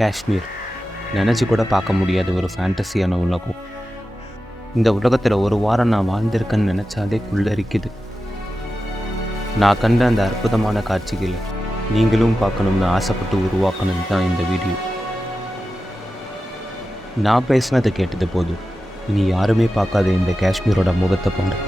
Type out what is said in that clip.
காஷ்மீர் நினச்சி கூட பார்க்க முடியாத ஒரு ஃபேண்டஸியான உலகம். இந்த உலகத்தில் ஒரு வாரம் நான் வாழ்ந்திருக்கேன்னு நினச்சாலே புல்லரிக்குது. நான் கண்ட அந்த அற்புதமான காட்சிகளை நீங்களும் பார்க்கணும்னு ஆசைப்பட்டு உருவாக்கணும் தான் இந்த வீடியோ. நான் பேசினதை கேட்டது போதும், இனி யாருமே பார்க்காத இந்த காஷ்மீரோட முகத்தை பாரு.